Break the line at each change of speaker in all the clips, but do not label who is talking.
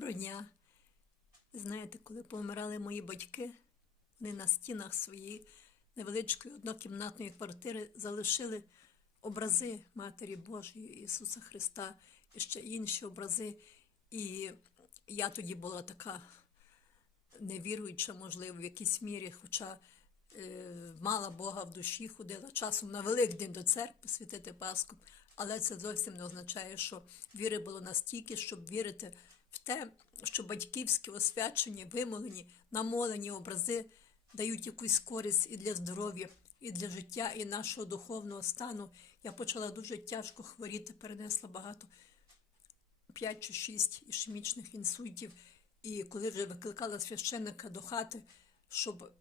Доброго. Знаєте, коли помирали мої батьки, вони на стінах своєї невеличкої однокімнатної квартири залишили образи Матері Божої Ісуса Христа і ще інші образи. І я тоді була така невіруюча, можливо, в якійсь мірі, хоча е, мала Бога в душі, ходила часом на Великдень до церкви святити Пасху, але це зовсім не означає, що віри було настільки, щоб вірити те, що батьківські освячені, вимолені, намолені образи дають якусь користь і для здоров'я, і для життя, і нашого духовного стану. Я почала дуже тяжко хворіти, перенесла багато 5 чи 6 ішемічних інсультів. І коли вже викликала священника до хати, щоб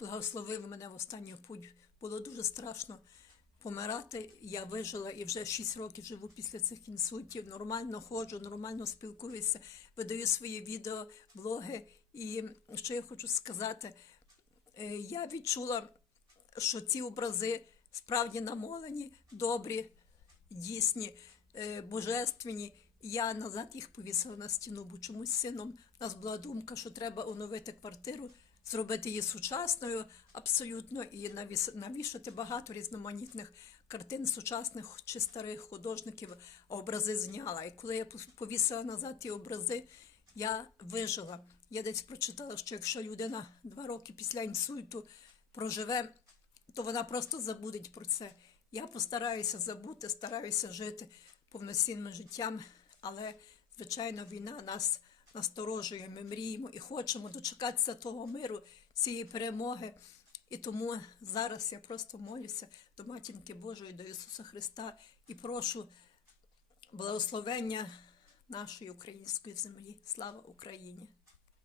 благословив мене в останню путь, було дуже страшно помирати. Я вижила і вже 6 років живу після цих інсультів. Нормально ходжу, нормально спілкуюся, видаю свої відео, блоги. І що я хочу сказати, Е, я відчула, що ці образи справді намолені, добрі, дійсні, е, божественні. Я назад їх повісила на стіну, бо чомусь сином у нас була думка, що треба оновити квартиру, зробити її сучасною абсолютно і навішати багато різноманітних картин сучасних чи старих художників, образи зняла. І коли я повісила назад ті образи, я вижила. Я десь прочитала, що якщо людина два роки після інсульту проживе, то вона просто забудеть про це. Я постараюся забути, стараюся жити повноцінним життям, але, звичайно, війна нас насторожує, ми мріємо і хочемо дочекатися того миру, цієї перемоги. І тому зараз я просто молюся до Матінки Божої, до Ісуса Христа і прошу благословення нашої української землі. Слава Україні!